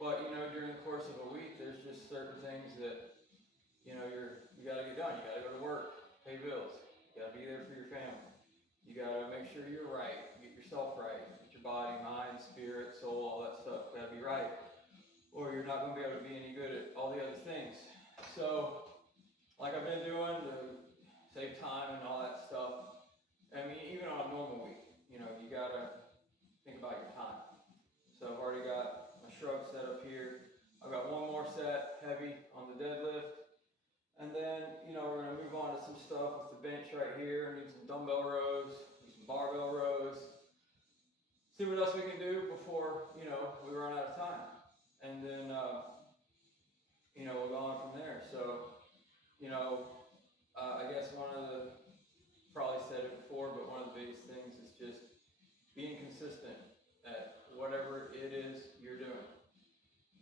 But you know, during the course of a week, there's just certain things that you know you got to get done. You got to go to work, pay bills. You got to be there for your family. You got to make sure you're right, get yourself right, get your body, mind, spirit, soul, all that stuff got to be right, or you're not going to be able to be any good at all the other things. So, like I've been doing to save time and all that stuff. I mean, even on a normal week, you know, you got to think about your time. So I've already got my shrug set up here. I've got one more set, heavy, on the deadlift. And then, you know, we're going to move on to some stuff with the bench right here. Need some dumbbell rows, need some barbell rows. See what else we can do before, you know, we run out of time. And then, you know, we'll go on from there. So, you know, I guess one of the, probably said it before, but one of the biggest things is just being consistent at whatever it is you're doing.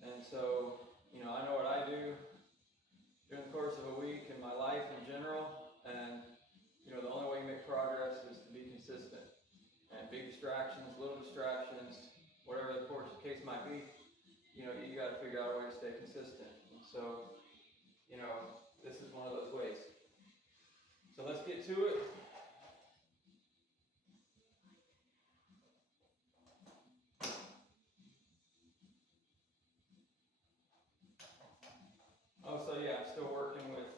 And so, you know, I know what I do during the course of a week in my life in general, and you know, the only way you make progress is to be consistent. And big distractions, little distractions, whatever the course of the case might be, you know, you got to figure out a way to stay consistent. And so, you know, this is one of those ways. So let's get to it. Oh, so yeah, I'm still working with,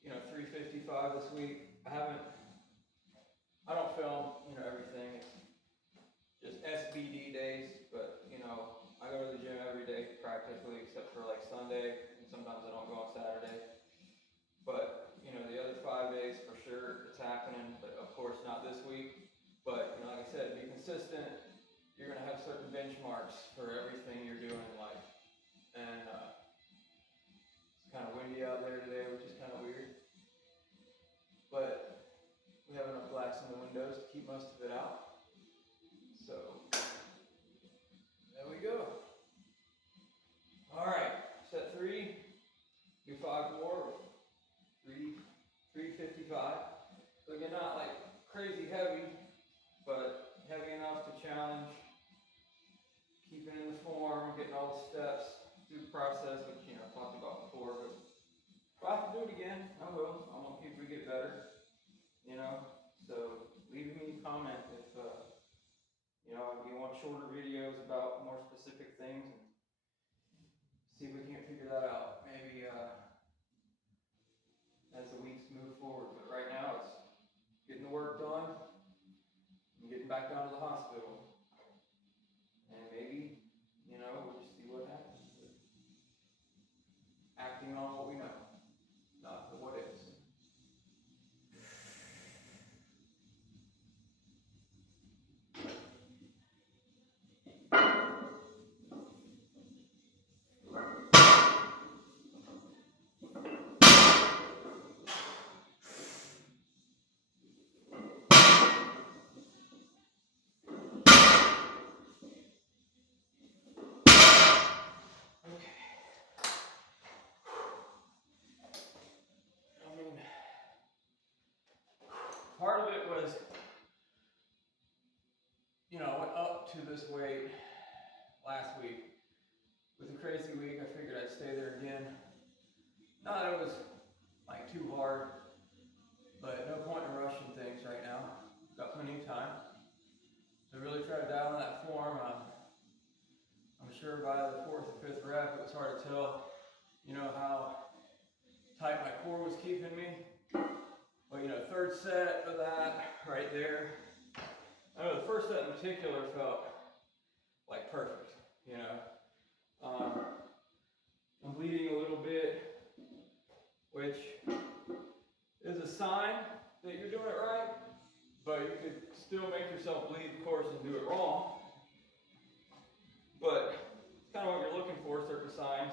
you know, 355 this week. I don't film, you know, everything. It's just SBD days, but, you know, I go to the gym every day practically, except for like Sunday, and sometimes I don't go on Saturday. But, you know, the other 5 days for sure it's happening, but of course not this week. But, you know, like I said, be consistent. You're going to have certain benchmarks for everything you're doing in life. And it's kind of windy out there today, which is kind of weird. But we have enough glass in the windows to keep most of it out. So, there we go. All right, set 3, do 5 more, 355. So again, not like crazy heavy, but heavy enough to challenge, keeping in the form, getting all the steps through the process, which, you know, I talked about before, but if I have to do it again, I will. I want people to get better, you know. So leave me a comment if, you know, if you want shorter videos about more specific things, and see if we can't figure that out. Maybe as the weeks move forward. But right now it's getting the work done and getting back down to the hospital. And maybe, you know, we'll just see what happens. But acting on what we know, not the what ifs. Part of it was, you know, I went up to this weight last week. With a crazy week, I figured I'd stay there again. Not that it was like too hard, but no point in rushing things right now. Got plenty of time. So really try to dial in that form. I'm sure by the 4th or 5th rep, it was hard to tell, you know, how tight my core was keeping me. But, you know, 3rd set of that right there. I know the 1st set in particular felt like perfect, you know. I'm bleeding a little bit, which is a sign that you're doing it right, but you could still make yourself bleed, of course, and do it wrong. But it's kind of what you're looking for, certain signs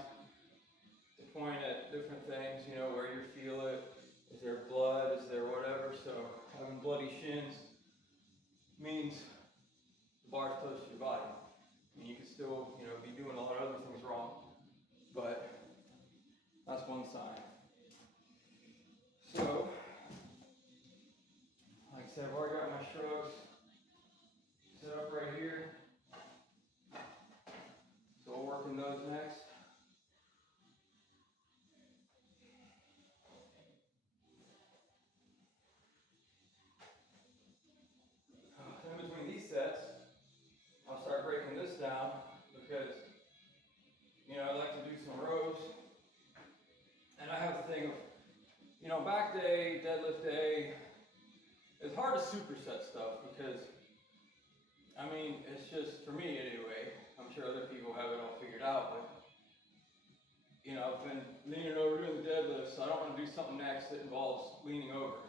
to point at different things, you know, where you feel it. Is there blood? Is there whatever? So having bloody shins means the bar's close to your body. I mean, you could still, you know, be doing a lot of other things wrong, but that's one sign. So, like I said, I've already got my shrugs set up right here. So we'll work working those next. In between these sets, I'll start breaking this down because, you know, I like to do some rows. And I have the thing of, you know, back day, deadlift day, it's hard to superset stuff because, I mean, it's just, for me anyway, I'm sure other people have it all figured out, but, you know, I've been leaning over doing the deadlift, so I don't want to do something next that involves leaning over.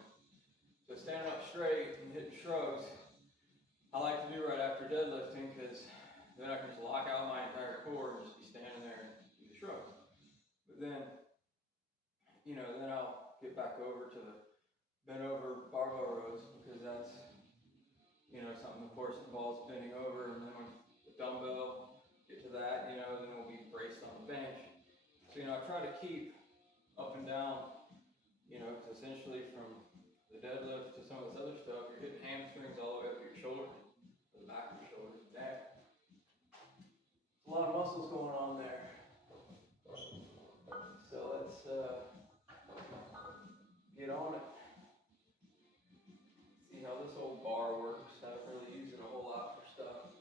So standing up straight and hitting shrugs, I like to do right after deadlifting because then I can just lock out my entire core and just be standing there and do the shrugs. But then, you know, then I'll get back over to the bent over barbell rows because that's, you know, something of course involves bending over, and then when the dumbbell, get to that, you know, then we'll be braced on the bench. So, you know, I try to keep up and down, you know, because essentially from the deadlift to some of this other stuff, you're hitting hamstrings all the way up your shoulder, the back of your shoulders, neck. A lot of muscles going on there. So let's get on it. See how this old bar works. I don't really use it a whole lot for stuff.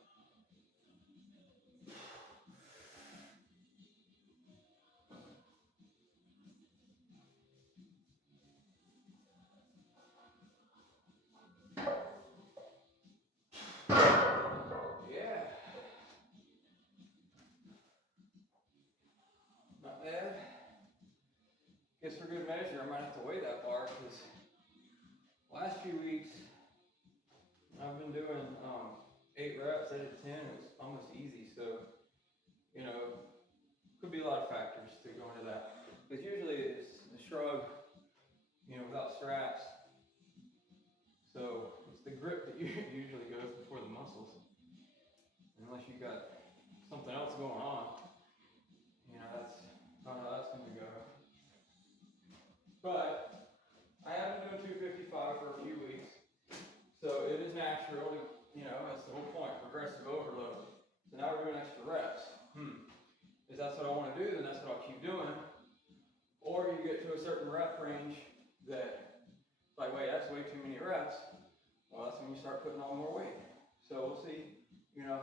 Yeah. Not bad. Guess for good measure, I might have to weigh that bar because last few weeks I've been doing 8 reps, 8 to 10. It was almost easy. So, you know, could be a lot of factors to go into that. Because usually it's the shrug, you know, without straps. So it's the grip that usually goes before the muscles. Unless you got something else going on, you know, that's how that's going to go. But I have been doing 255 for a few weeks, so it is natural to, you know, that's the whole point, progressive overload. So now we're doing extra reps. If that's what I want to do, then that's what I'll keep doing. Or you get to a certain rep range that, like, wait, that's way too many reps. Well, that's when you start putting on more weight. So we'll see, you know,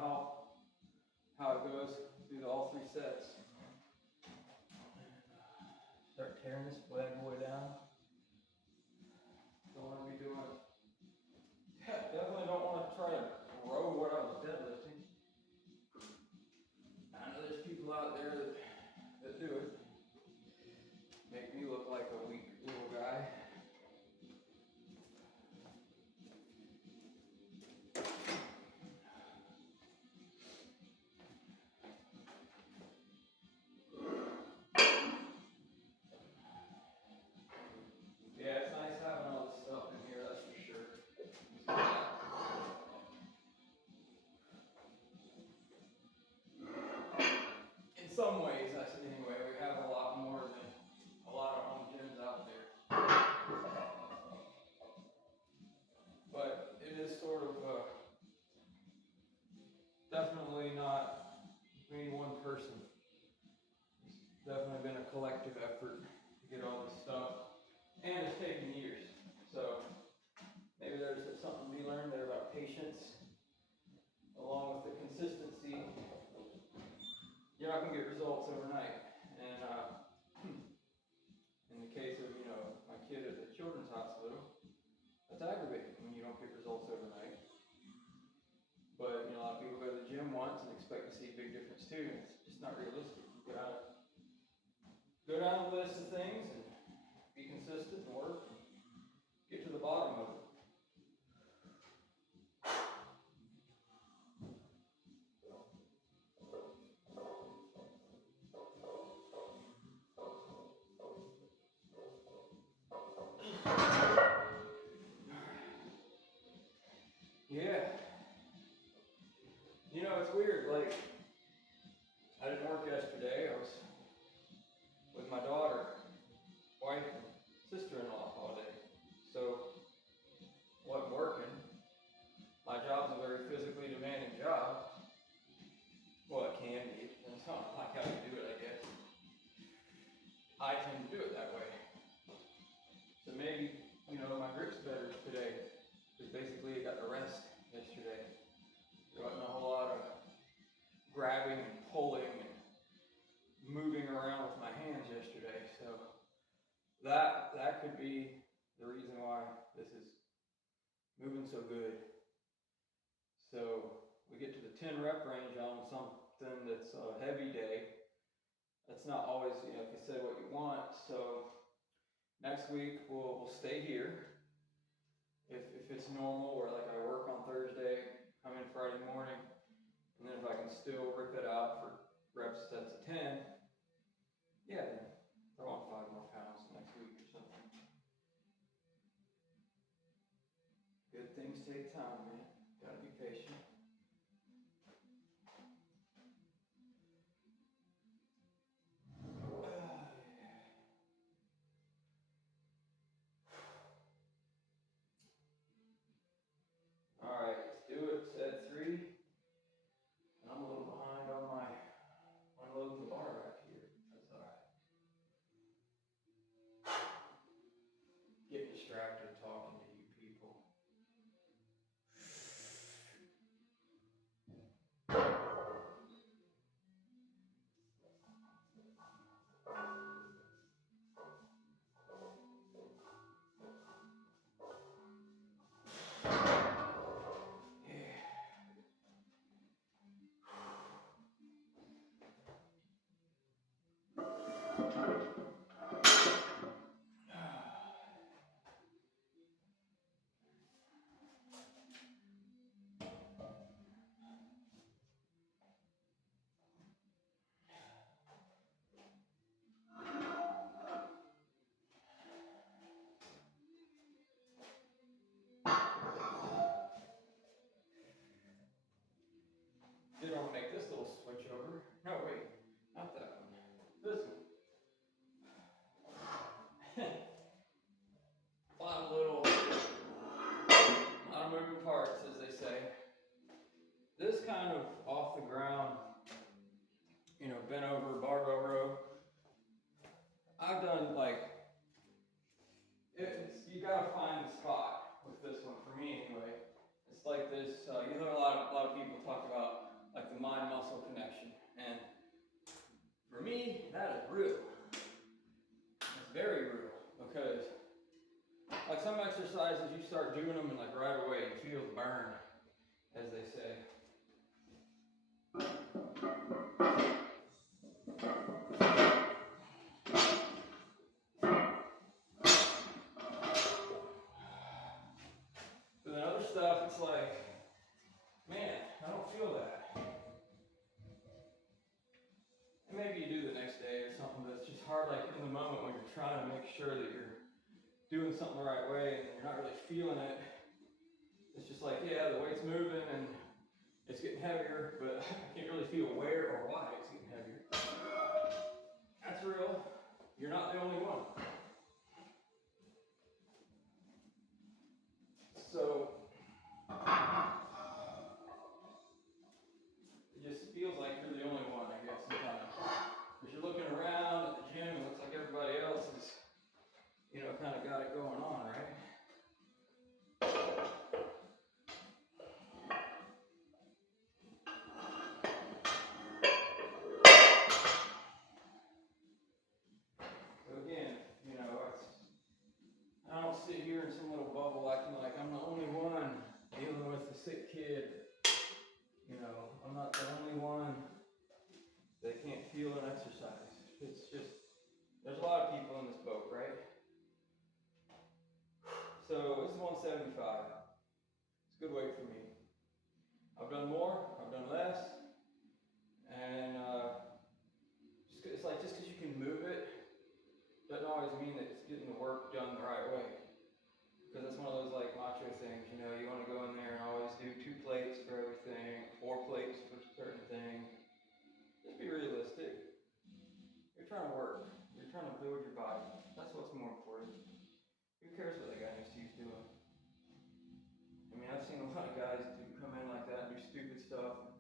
how it goes through all 3 sets. Start tearing this bad boy down. Don't want to be doing, definitely don't want to try to row what I was deadlifting. I know there's people out there that do it. Make me look like a weak little guy. Yeah, it's nice having all this stuff in here, that's for sure. In some ways, anyway, we have a lot more than a lot of home gyms out there. But it is sort of definitely not any one person. It's definitely been a collective effort to get all this stuff. And it's taken years. So maybe there's something to be learned there about patience, along with the consistency. You're not going to get results overnight. And in the case of, you know, my kid at the children's hospital, that's aggravating when you don't get results overnight. But, you know, a lot of people go to the gym once and expect to see big difference too, and it's just not realistic. You gotta go down the list of things and be consistent and work and get to the bottom of it. Yeah. You know, it's weird, like, I didn't work yesterday. I was with my daughter, wife, and sister-in-law pulling and moving around with my hands yesterday. So that could be the reason why this is moving so good. So we get to the 10 rep range on something that's a heavy day. That's not always, like I said, what you want. So next week we'll stay here. If it's normal, where like I work on Thursday, come in Friday morning, and then if I can still rip it out for reps sets of 10, yeah, then throw on 5 more pounds next week or something. Good things take time, man. Gotta be patient. Alright, let's do it. Set 3. And I'm a little behind on my unloading the bar rack here. That's alright. Getting distracted talking to you people. Did I want to make this little switch over? No, wait, not that one. This one. A lot of moving parts, as they say. This kind of off the ground, bent over barbell row. I've done you gotta find the spot with this one, for me anyway. It's like this, you hear a lot of people talk about like the mind muscle connection. And for me, that is real. It's very real, because like some exercises, you start doing them and like right away you feel the burn, as they say. But then other stuff, it's like, man, I don't feel that. And maybe you do the next day or something, but it's just hard, like in the moment when you're trying to make sure that you're doing something the right way and you're not really feeling it. It's just like, yeah, the weight's moving and it's getting heavier, but I can't really feel where or why it's getting heavier. That's real. You're not the only one. So it just feels like you're the only one, I guess, sometimes. Because you're looking around at the gym and it looks like everybody else is, kind of got it going on, right? So again, I don't sit here in some little bubble acting like I'm the only one dealing with the sick kid. I'm not the only one that can't feel an exercise. It's just, there's a lot of people in this boat, right? So it's 175. It's a good weight for me. I've done more, I've done less, and it's like just because you can move it doesn't always mean that it's getting the work done the right way. Because that's one of those like macho things, you want to go in there and always do 2 plates for everything, 4 plates for certain things. Just be realistic. You're trying to work. You're trying to build your body. That's what's more important. Who cares what that guy next to you's doing? I've seen a lot of guys come in like that and do stupid stuff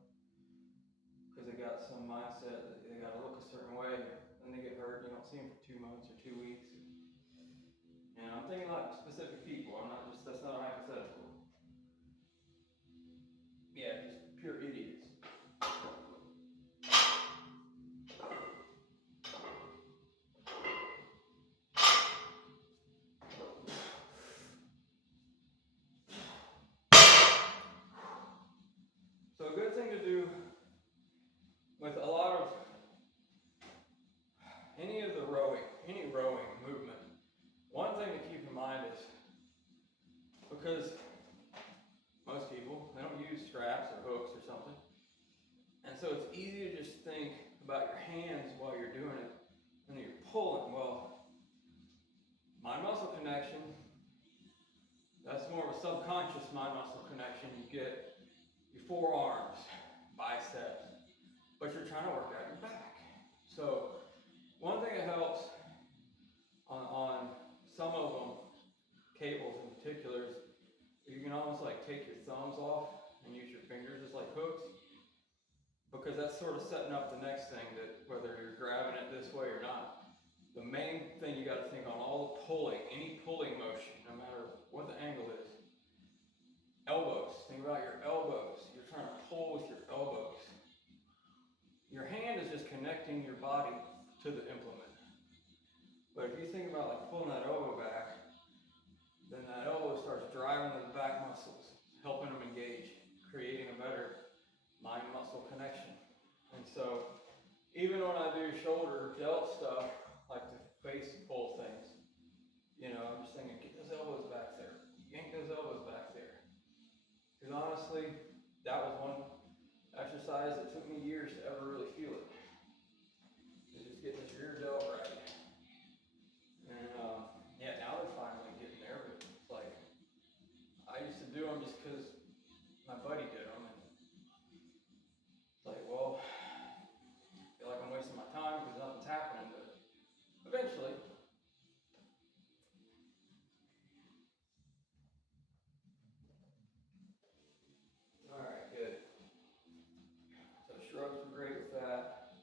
because they got some mindset that they got to look a certain way, and they get hurt. You don't see them for 2 months or 2 weeks. And I'm thinking like specific people. That's not a hypothetical. Yeah, just pure idiots. with a lot of any rowing movement, one thing to keep in mind is, because most people, they don't use straps or hooks or something, and so it's easy to just think about your hands while you're doing it, and you're pulling. Well, mind-muscle connection, that's more of a subconscious mind-muscle connection. You get your forearms, biceps, but you're trying to work out your back. So one thing that helps on some of them, cables in particular, is you can almost like take your thumbs off and use your fingers as like hooks, because that's sort of setting up the next thing, that whether you're grabbing it this way or not, the main thing you got to think on all the pulling, any pulling motion, no matter what the angle is, elbows. Think about your elbows. You're trying to pull with your elbows. Your hand is just connecting your body to the implement. But if you think about like pulling that elbow back, then that elbow starts driving the back muscles, helping them engage, creating a better mind-muscle connection. And so, even when I do shoulder delt stuff, like the face pull things, you know, I'm just thinking, get those elbows back there, yank those elbows back there. Because honestly, that was one exercise that took me years to ever really feel it. It's just getting this rear delt right. And yeah, now they're finally getting there, but it's like, I used to do them just because my buddy did them. And it's like, well, I feel like I'm wasting my time because nothing's happening, but eventually. All right, good. So shrugs were great with that.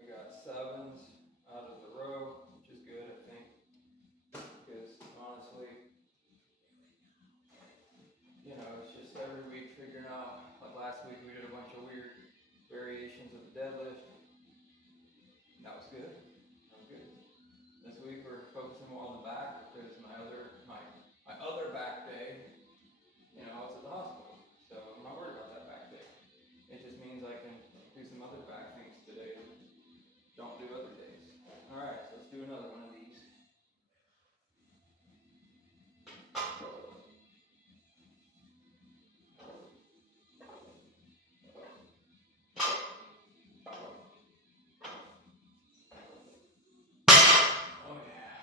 We got sevens out of the row, which is good, I think, because honestly, you know, it's just every week figuring out, like last week we did a bunch of weird variations of the deadlift. That was good. That was good. This week we're focusing more on the back because my other back day, you know, I was at the hospital. So I'm not worried about that back day. It just means I can do some other back things today that don't do other days. Alright, so let's do another one of these. Oh yeah.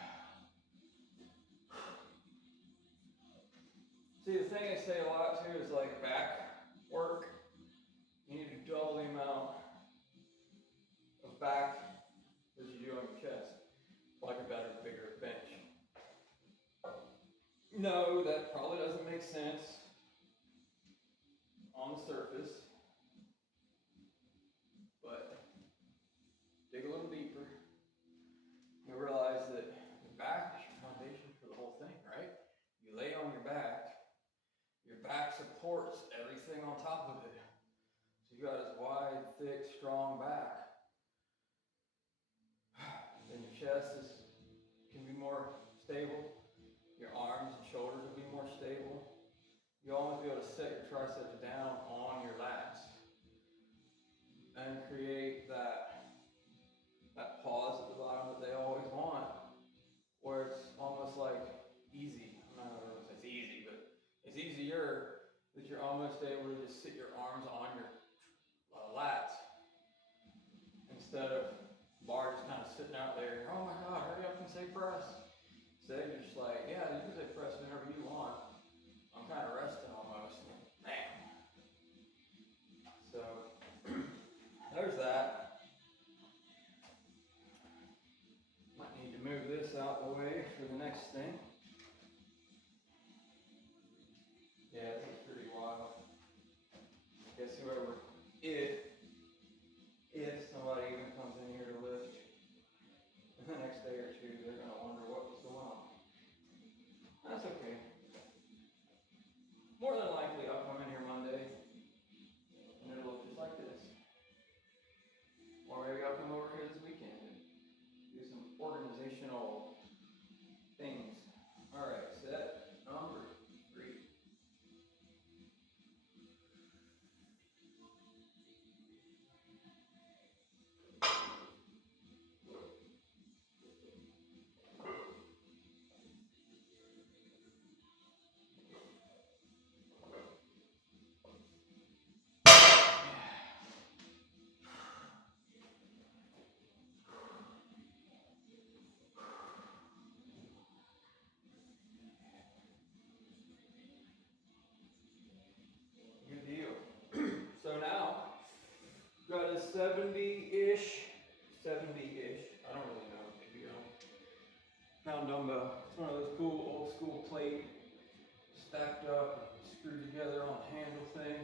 See, the thing I say a lot too is like back work. You need to double the amount of back as you do on your chest, like a better, bigger bench. No, that probably doesn't make sense on the surface, but dig a little deeper. You realize that the back is your foundation for the whole thing, right? You lay on your back supports everything on top of it. So you got this wide, thick, strong back. Then your chest can be more stable. Your arms and shoulders will be more stable. You'll always be able to set your triceps down on your lats and create that pause at the bottom that they always want, where it's almost like easy. I'm not going to say it's easy, but it's easier that you're almost able to just sit your arms on your lats instead of bar just kind of sitting out there. Oh my God, hurry up and say press. Instead, you're just like, yeah, you can say press whenever you want. I'm kind of resting almost. Bam. So there's that. Might need to move this out the way for the next thing. Yeah, this is pretty wild. I guess whoever, if somebody even comes in here to lift in the next day or two, they're going to wonder what was going on. That's okay. More than likely, I'll come in here Monday and it'll look just like this. Or maybe I'll come over here this weekend and do some organizational things. All right, set number 3. 70-ish, I don't really know, maybe pound dumbbell. It's one of those cool old school plate, stacked up, and screwed together on the handle thing.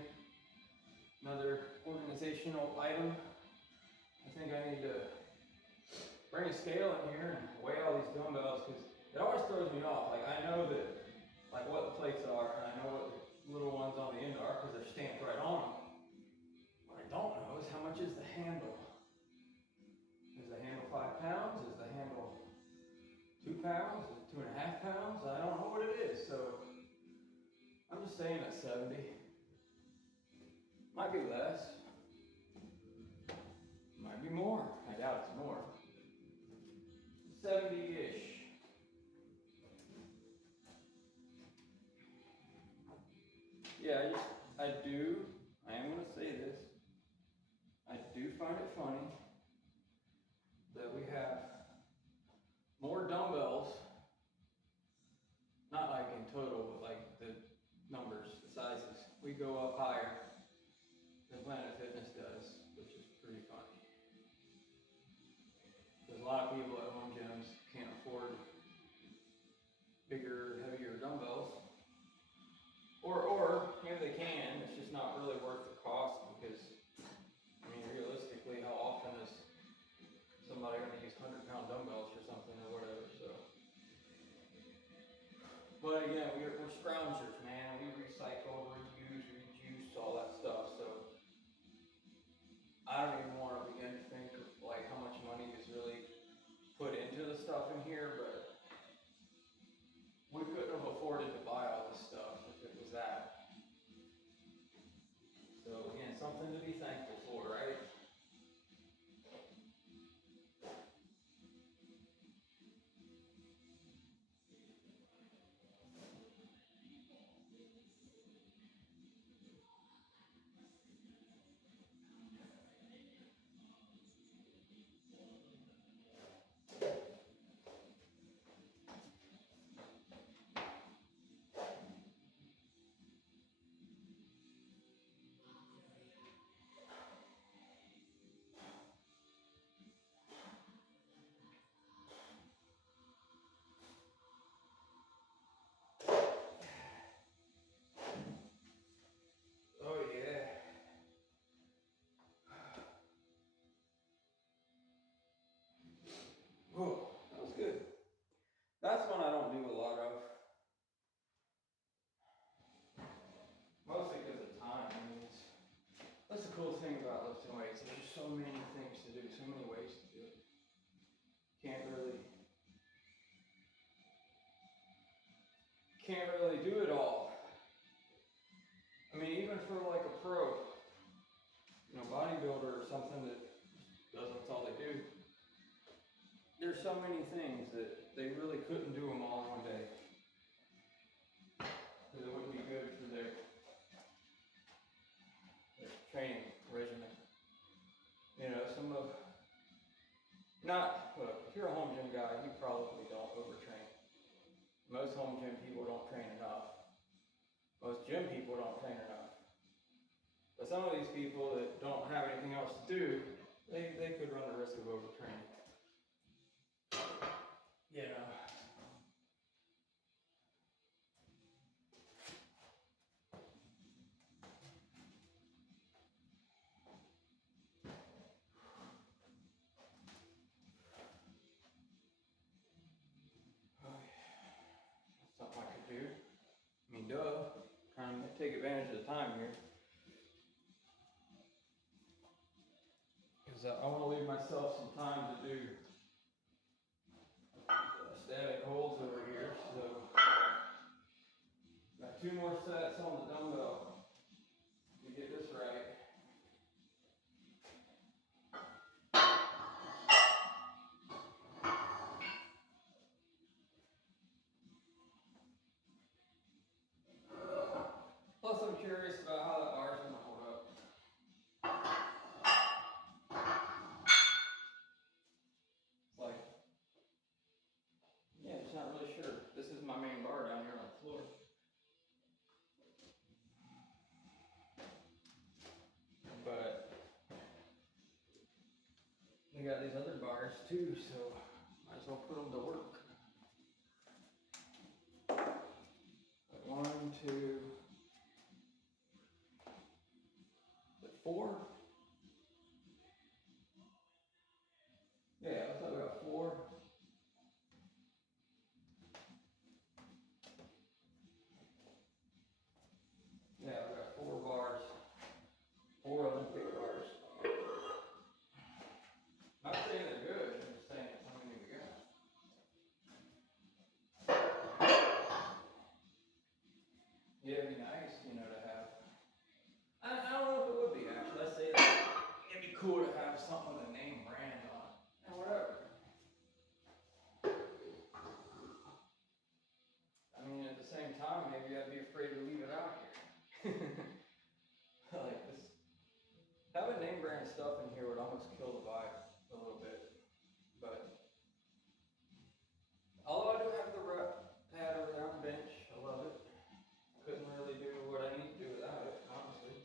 Another organizational item. I think I need to bring a scale in here and weigh all these dumbbells, because it always throws me off. Like, I know that, like, what the plates are, and I know what the little ones on the end are because they're stamped right on them. What I don't know is how much is the handle. Is the handle 5 pounds? Is the handle 2 pounds? Is it 2.5 pounds? I don't know what it is, so I'm just saying at 70. Might be less. Might be more. I doubt it's more. 70-ish. Yeah, I am going to say this. I do find it funny that we have more dumbbells, not like in total, but like the numbers, the sizes. We go up higher than Planet Fitness does, which is pretty funny. Because a lot of people at home gyms can't afford bigger, heavier dumbbells. Or maybe they can, it's just not really worth the cost, because, I mean, realistically, how often is somebody going to use 100-pound dumbbells for something or whatever, so. But again, we're scroungers, man. We recycle, reuse, rejuice, all that stuff, so. I don't even want to begin to think of, like, how much money is really put into the stuff in here, but we couldn't have afforded to buy all this stuff if it was that. So again, something to be thankful for, right? Oh yeah. Oh, that was good. That's one I don't do a lot of. Mostly because of time. I mean, that's the cool thing about lifting weights. There's just so many things to do, so many ways to do it. Can't really do it all. I mean, even for like a pro, bodybuilder or something that that's all they do. There's so many things that they really couldn't do them all in one day. Because it wouldn't be good for their training regimen. Look, if you're a home gym guy, you probably don't overtrain. Most home gym people don't train enough. Most gym people don't train enough. But some of these people that don't have anything else to do, they could run the risk of overtraining. Something I could do. I mean, duh. Trying to take advantage of the time here. Because I want to leave myself some time to do static holds over here. So, got 2 more sets on the dumbbell to get this right. Plus, I'm curious about how that bar's going to hold up. It's like, yeah, just not really sure. This is my main bar down here on the floor. But we got these other bars too, so might as well put them to work. 1, 2, 4. Yeah, looks like we got 4. Yeah, we got 4 bars. 4 Olympic bars. Not saying they're good, I'm just saying it's how many we got. Yeah, it'd be nice, you know, to have. I don't know if it would be actually. I say that it'd be cool to have something with a name brand on it. And whatever. I mean, at the same time, maybe I'd be afraid to leave it out here. Like this, having name brand stuff in here would almost kill the vibe a little bit. But although I do have the rep pad over there on the bench, I love it. Couldn't really do what I need to do without it, honestly.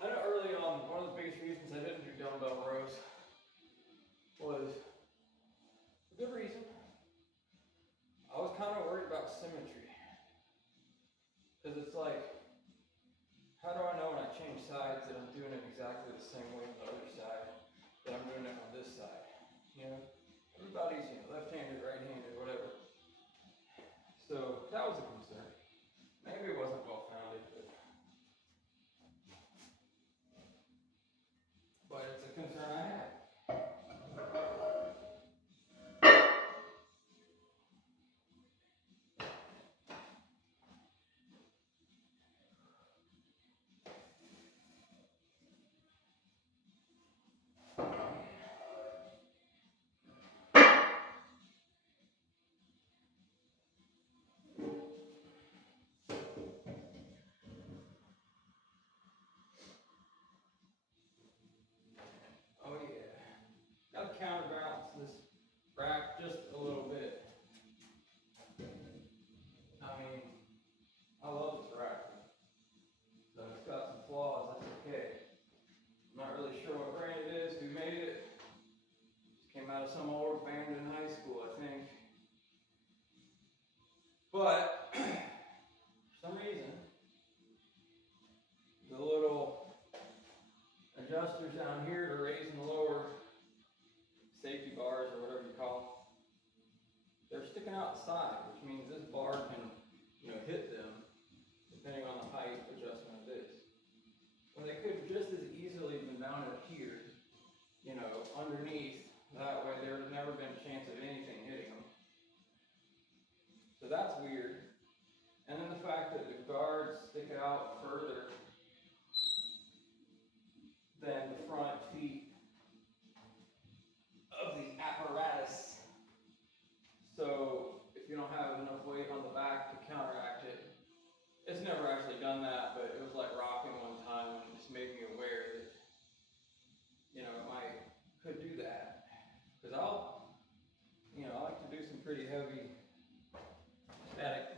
I know early on, one of the biggest reasons I didn't do dumbbell rows was a good reason. I was kind of worried about symmetry. Because it's like, how do I know when I change sides that I'm doing it exactly the same way on the other side that I'm doing it on this side? You know, everybody's, you know, left-handed, right-handed, whatever. So that was a concern. Maybe it wasn't well-founded, but it's a concern I had. Oh yeah. Got to counterbalance this rack just a little bit. I mean, I love this rack. So it's got some flaws, that's okay. I'm not really sure what brand it is, who made it. Just came out of some old band in high school, I think. But, for some reason, the little adjusters down here to raise and lower safety bars or whatever you call them, they're sticking out the side, which means this bar can, you know, hit them depending on the height adjustment of this. When they could just as easily been mounted here, you know, underneath. That way there would never been a chance of anything hitting them. So that's weird. And then the fact that the guards stick out further than the front feet of the apparatus. So if you don't have enough weight on the back to counteract it, it's never actually done that, but it was like rocking one time and it just made me aware that, you know, it could do that. Because I like to do some pretty heavy static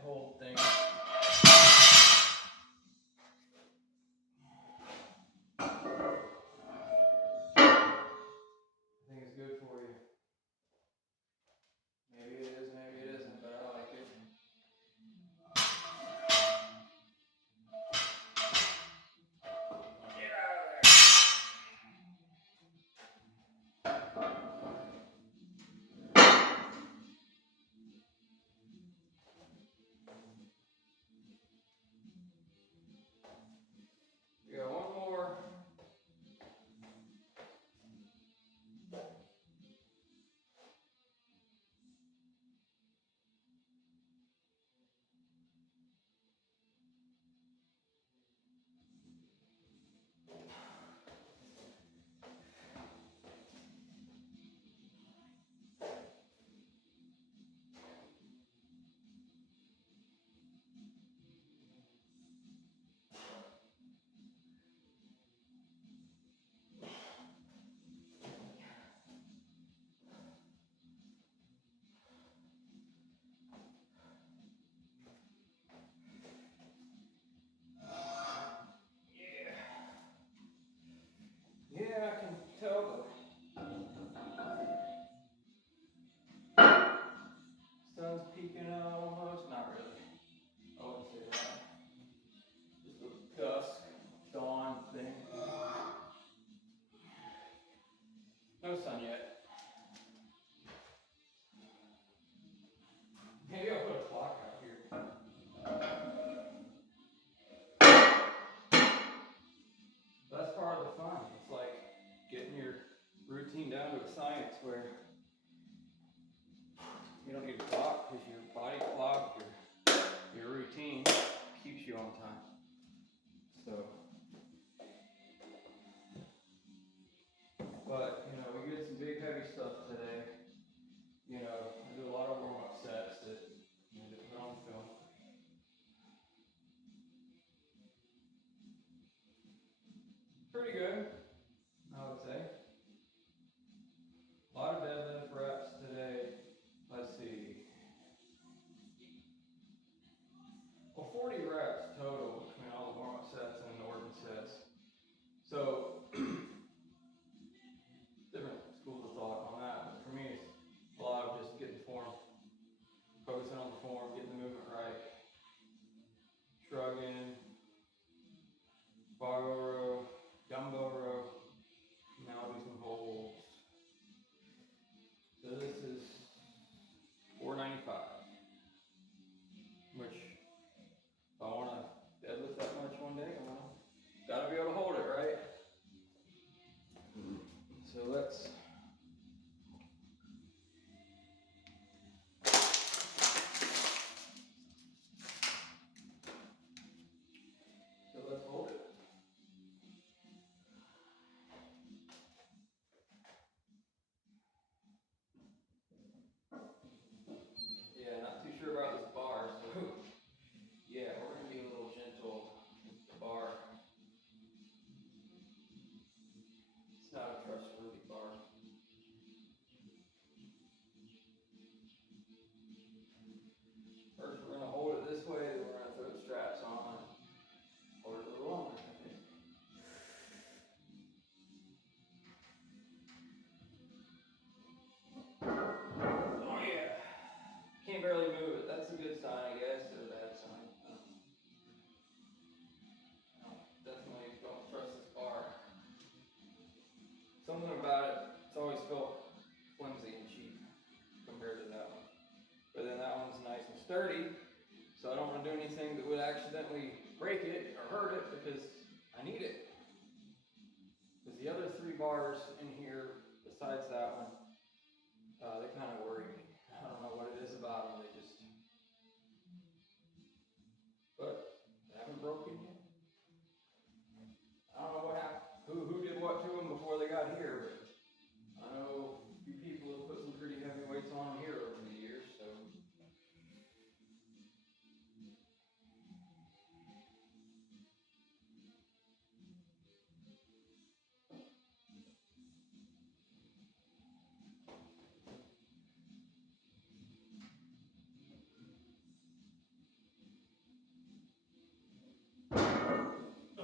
you on time. So, but you know, we did some big heavy stuff today. You know, I do a lot of warm-up sets that you know, to put on film. Pretty good, I would say. A lot of deadlift reps today. Let's see. Well, 40 reps total between all the warm-up sets and the working sets. So, different schools of thought on that. But for me, it's a lot of just getting form, focusing on the form, getting the movement right, shrugging, barbell row, dumbbell row. Now I'll do some holds. So this is 495, which if I want to deadlift that much one day, gotta be able to hold it, right? So let's hold it. Yeah, not too sure about this bar, so yeah, we're gonna be a little gentle with the bar. It's not a trustworthy bar. First, we're gonna hold it this way, then we're gonna throw the straps on, hold it a little longer, I think. Oh yeah, can't barely move it. That's a good sign, I guess, or a bad sign. Definitely don't trust this bar. Something about it, it's always felt flimsy and cheap compared to that one. But then that one's nice and sturdy, so I don't want to do anything that would accidentally break it or hurt it because I need it. Because the other 3 bars in here, besides that one, they kind of worry me. I don't know what it is about them, they just, but they haven't broken yet. I don't know what happened, who did what to them before they got here, but I know a few people have put some pretty heavy weights on them here over the years, so.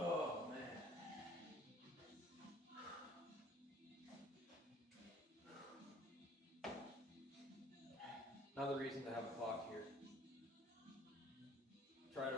Oh man. Another reason to have a clock here. Try to